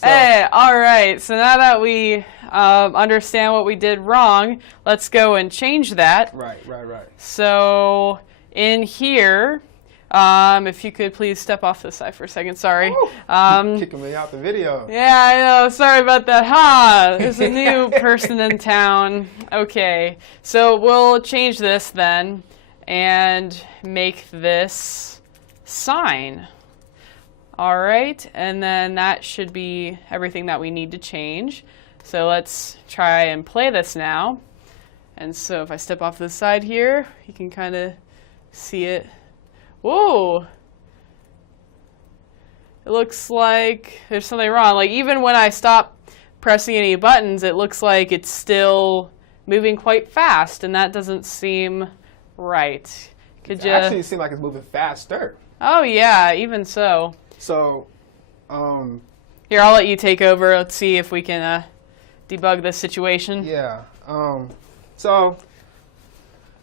So, Hey, all right. So now that we understand what we did wrong, let's go and change that. right. So in here, if you could please step off the side for a second. Sorry. Kicking me out the video. Yeah, I know. Sorry about that. Ha! There's a new person in town. Okay. So we'll change this then and make this sign. All right. And then that should be everything that we need to change. So let's try and play this now. And so if I step off the side here, you can kind of see it. Whoa! It looks like there's something wrong. Like even when I stop pressing any buttons, it looks like it's still moving quite fast, and that doesn't seem right. Could you? Actually, it seems like it's moving faster. Oh yeah, even so. So, Here, I'll let you take over. Let's see if we can debug this situation. yeah. So,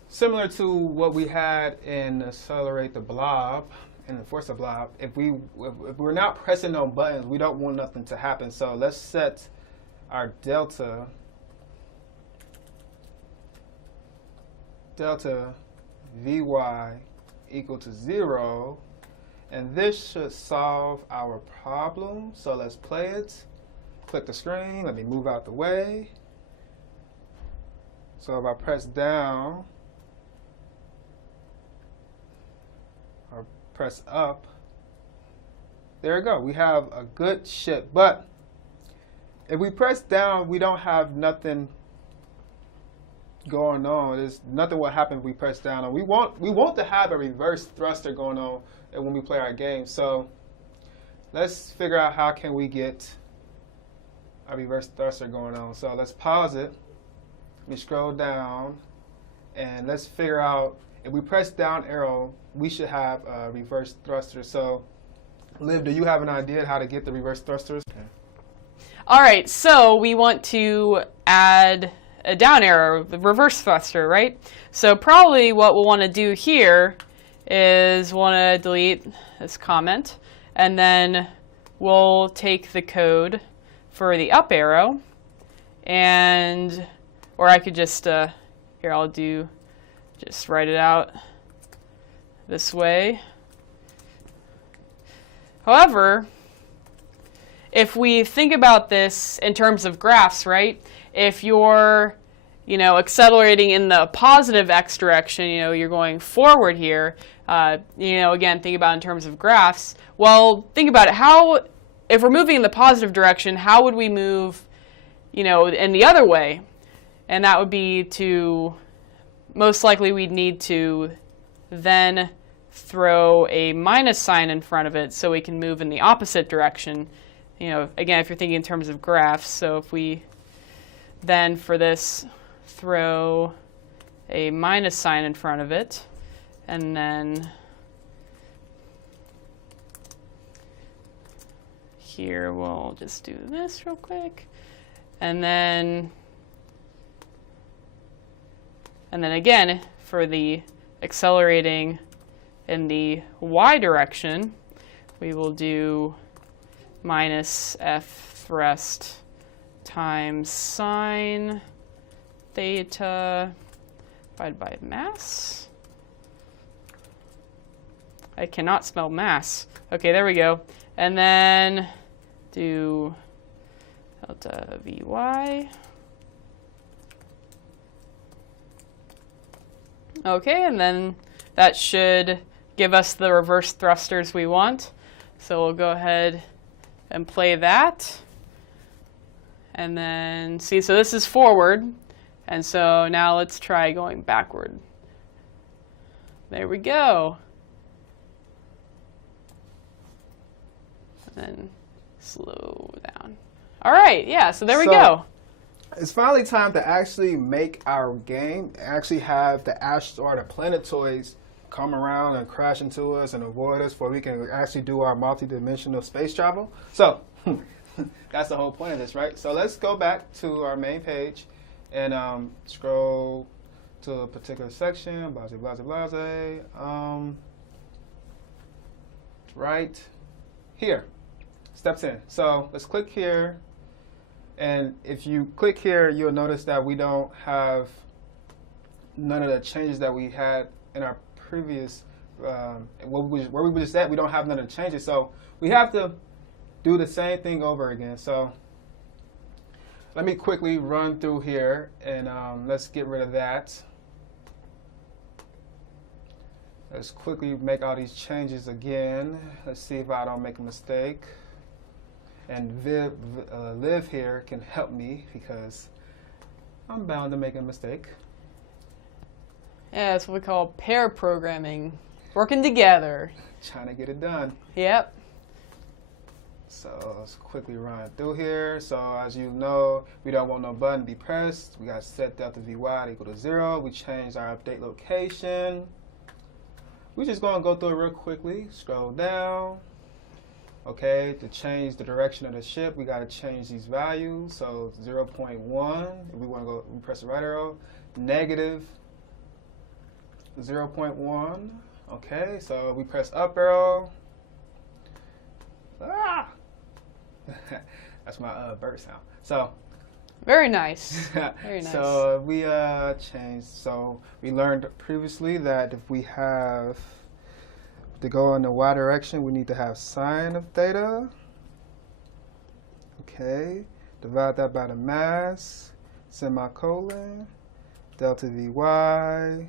similar to what we had in Accelerate the Blob and Enforce the Blob, if we're not pressing on buttons, we don't want nothing to happen. So let's set our delta Vy equal to 0, and this should solve our problem. So let's play it. Click the screen. Let me move out the way. So if I press down or press up, there we go. We have a good ship. But if we press down, we don't have nothing going on. There's nothing will happen if we press down. And we want to have a reverse thruster going on when we play our game. So let's figure out how can we get a reverse thruster going on. So let's pause it. Let me scroll down, and let's figure out, if we press down arrow, we should have a reverse thruster. So, Liv, do you have an idea how to get the reverse thrusters? Okay. All right, so we want to add a down arrow, the reverse thruster, right? So probably what we'll want to do here is want to delete this comment, and then we'll take the code for the up arrow, and or I could just, here I'll just write it out this way. However, if we think about this in terms of graphs, right? If you're, accelerating in the positive x direction, you're going forward here, again, think about it in terms of graphs. Well, think about it. If we're moving in the positive direction, how would we move, in the other way? And that would be most likely we'd need to then throw a minus sign in front of it so we can move in the opposite direction. Again, if you're thinking in terms of graphs. So if we then for this throw a minus sign in front of it, and then here we'll just do this real quick, and then again, for the accelerating in the y direction, we will do minus f thrust times sine theta divided by mass. I cannot spell mass. Okay, there we go. And then do delta Vy. Okay, and then that should give us the reverse thrusters we want. So we'll go ahead and play that. And then see, so this is forward. And so now let's try going backward. There we go. And then slow down. All right, yeah, so there we go. It's finally time to actually make our game, actually have the asteroid or planetoids come around and crash into us and avoid us before we can actually do our multi-dimensional space travel. So that's the whole point of this, right? So let's go back to our main page and scroll to a particular section, right here. Step 10. So let's click here. And if you click here, you'll notice that we don't have none of the changes that we had in our previous, where we were just at. We don't have none of the changes. So we have to do the same thing over again. So let me quickly run through here and let's get rid of that. Let's quickly make all these changes again. Let's see if I don't make a mistake. And Liv here can help me because I'm bound to make a mistake. Yeah, that's what we call pair programming. Working together. Trying to get it done. Yep. So let's quickly run through here. So as you know, we don't want no button to be pressed. We got set delta Vy to equal to 0. We changed our update location. We're just going to go through it real quickly. Scroll down. Okay, to change the direction of the ship, we got to change these values. So 0.1, if we want to go, we press the right arrow. Negative 0.1. Okay, so we press up arrow. Ah! That's my bird sound. So very nice. Very nice. So we changed. So we learned previously that if we have to go in the y direction, we need to have sine of theta. Okay. Divide that by the mass, semicolon, delta Vy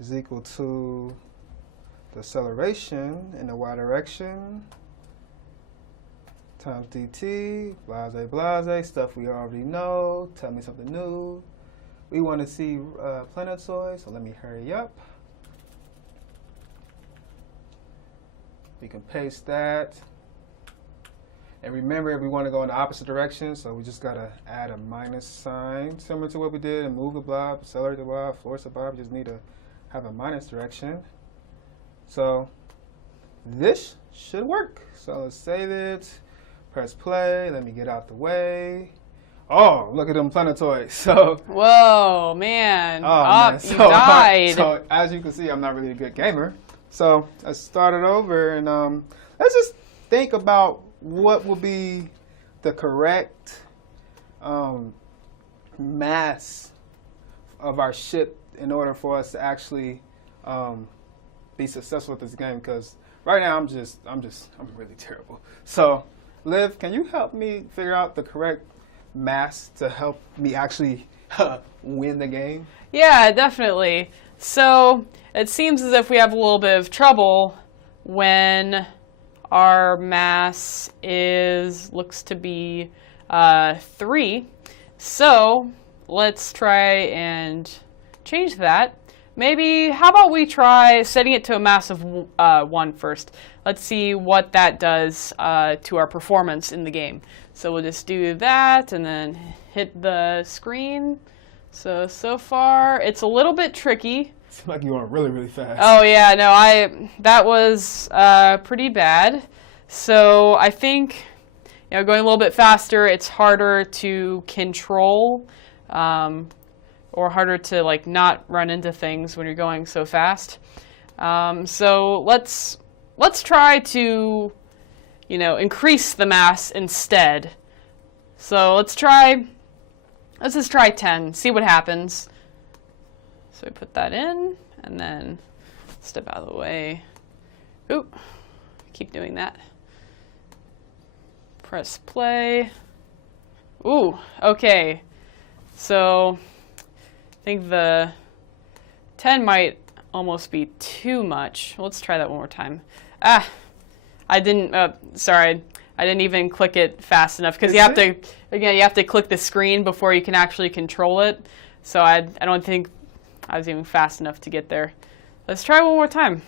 is equal to the acceleration in the y direction times dt, blase, blase, stuff we already know. Tell me something new. We want to see Planetoids, so let me hurry up. We can paste that. And remember, if we want to go in the opposite direction, so we just got to add a minus sign, similar to what we did, and move the blob, accelerate the blob, force the blob. We just need to have a minus direction. So this should work. So let's save it, press play, let me get out the way. Oh, look at them Planetoids. So whoa, man. Man. You died. So as you can see, I'm not really a good gamer. So let's start it over and let's just think about what will be the correct mass of our ship in order for us to actually be successful at this game, because right now I'm really terrible. So Liv, can you help me figure out the correct mass to help me actually win the game? Yeah, definitely. So it seems as if we have a little bit of trouble when our mass looks to be 3. So let's try and change that. Maybe, how about we try setting it to a mass of 1 first. Let's see what that does to our performance in the game. So we'll just do that and then hit the screen. So far, it's a little bit tricky. It's like you went really, really fast. Oh yeah, no, that was pretty bad. So I think, going a little bit faster, it's harder to control, or harder to not run into things when you're going so fast. So let's try to, increase the mass instead. So let's just try 10, see what happens. So we put that in, and then step out of the way. Oop, keep doing that. Press play. Ooh, okay. So I think the 10 might almost be too much. Let's try that one more time. I didn't, sorry, I didn't even click it fast enough, because you have to click the screen before you can actually control it. So I don't think I was even fast enough to get there. Let's try one more time.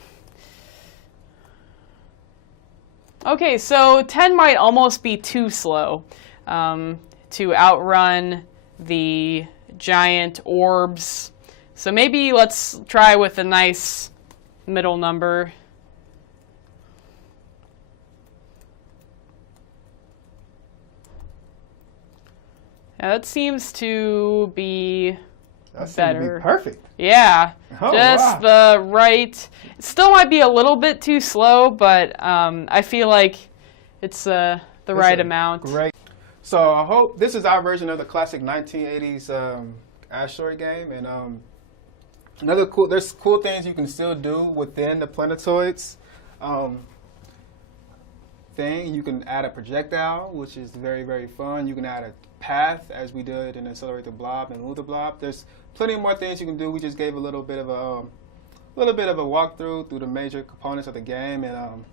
Okay, so 10 might almost be too slow to outrun the giant orbs. So maybe let's try with a nice middle number. Yeah, that seems to be That's better. Be perfect. Yeah, Oh, just wow. the right. It still might be a little bit too slow, but I feel like it's the right amount. Great. So I hope this is our version of the classic 1980s asteroid game, and there's cool things you can still do within the Planetoids thing. You can add a projectile, which is very, very fun. You can add a path, as we did in Accelerate the Blob and Move the Blob. There's plenty more things you can do. We just gave a little bit of a walkthrough through the major components of the game, and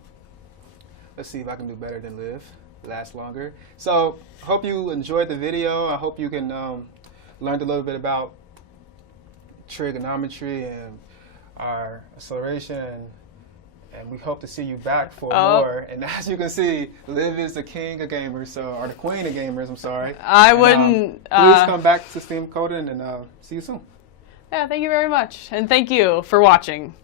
let's see if I can do better than Liv, last longer. So hope you enjoyed the video. I hope you can learned a little bit about trigonometry and our acceleration, and we hope to see you back for more. And as you can see, Liv is the king of gamers, or the queen of gamers, I'm sorry. I wouldn't... please come back to Steam Coding, and see you soon. Yeah, thank you very much. And thank you for watching.